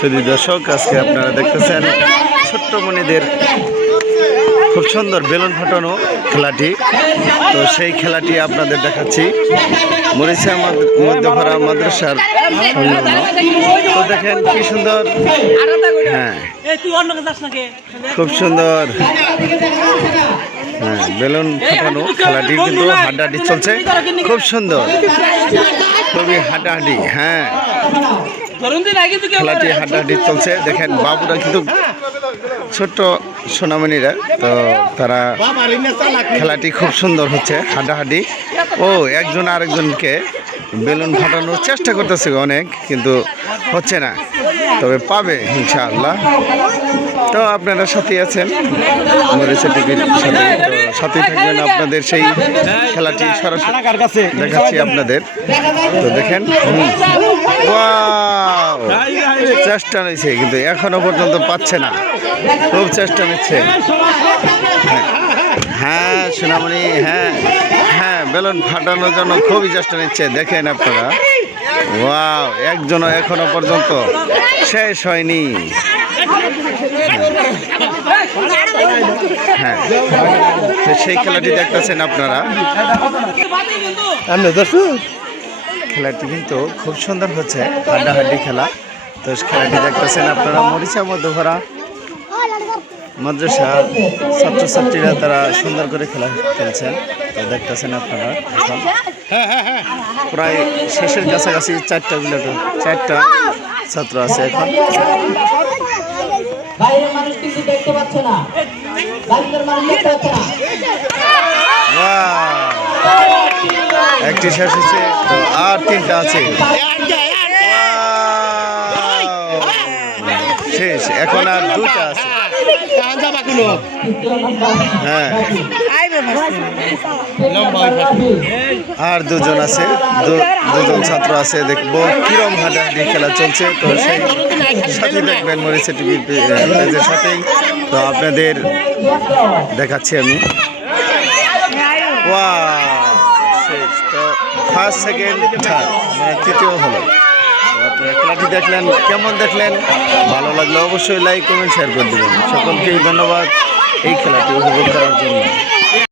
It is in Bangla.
শুধু দর্শক, আজকে আপনারা দেখতেছেন ছোট্ট মনিদের খুব সুন্দর বেলুন ফাটানো খেলাটি। তো সেই খেলাটি আপনাদের দেখাচ্ছি। মরিচা মধ্যপাড়া মাদ্রাসার তো দেখেন কি সুন্দর। হ্যাঁ খুব সুন্দর। হ্যাঁ বেলুন ফাটানো খেলাটি কিন্তু হাড্ডাহাড্ডি চলছে। খুব সুন্দর। খুবই হাড্ডাহাড্ডি হ্যাঁ। খেলাটি হাড্ডাহাড্ডি চলছে। দেখেন বাবুরা কিন্তু ছোট্ট সোনামণিরা। তো তারা খেলাটি খুব সুন্দর হচ্ছে হাড্ডাহাড্ডি। ও একজন আরেকজনকে বেলুন ফাটানোর চেষ্টা করতেছে অনেক কিন্তু হচ্ছে না। তবে পাবে ইনশাআল্লাহ। তো আপনারা সাথে আছেন মরিচা টিভির সাথে। সাথে থাকবেন আপনাদের সেই খেলাটি সরাসরি দেখাচ্ছি আপনাদের। তো দেখেন। চেষ্টা নিচ্ছে কিন্তু এখনও পর্যন্ত পাচ্ছে না। খুব চেষ্টা নিচ্ছে। হ্যাঁ। হ্যাঁ সোনামণি হ্যাঁ হ্যাঁ বেলুন ফাটানোর জন্য খুবই চেষ্টা নিচ্ছে দেখেন আপনারা। ওয়াও একজনও এখনও পর্যন্ত শেষ হয়নি। হ্যাঁ সেই খেলাটি দেখতেছেন আপনারা। খেলাটি কিন্তু খুব সুন্দর হচ্ছে হাড্ডাহাড্ডি খেলা। তো খেলাটি দেখতেছেন আপনারা মরিচা মধ্যভরা মাদ্রাসা ছাত্রছাত্রীরা তারা সুন্দর করে খেলা খেলছেন তো দেখতেছেন আপনারা। এখন প্রায় শেষের কাছাকাছি চারটা বিলেট চারটা ছাত্র আছে এখন। বাইরের মানুষ কিন্তু দেখতে পাচ্ছে না। বাইরের মানুষ দেখতে পাচ্ছে না। Wow! একটি শেষ হয়েছে আর তিনটা আছে। শেষ এখন আর দুটা আছে। হ্যাঁ। আর দুজন আছে দু- দুজন ছাত্র আছে দেখব কিরম হাডাহাডি খেলা চলছে। তো সেই সাথে দেখবেন মরিচা টিভি পেজের সাথেই। তো আপনাদের দেখাচ্ছি আমি। ওয়া শেষ। তো ফার্স্ট সেকেন্ড থার্ড মানে তৃতীয় হলো। খেলাটি দেখলেন, কেমন দেখলেন? ভালো লাগলে অবশ্যই লাইক কমেন্ট শেয়ার করে দেবেন। সকলকেই ধন্যবাদ এই খেলাটি উপভোগ করার জন্য।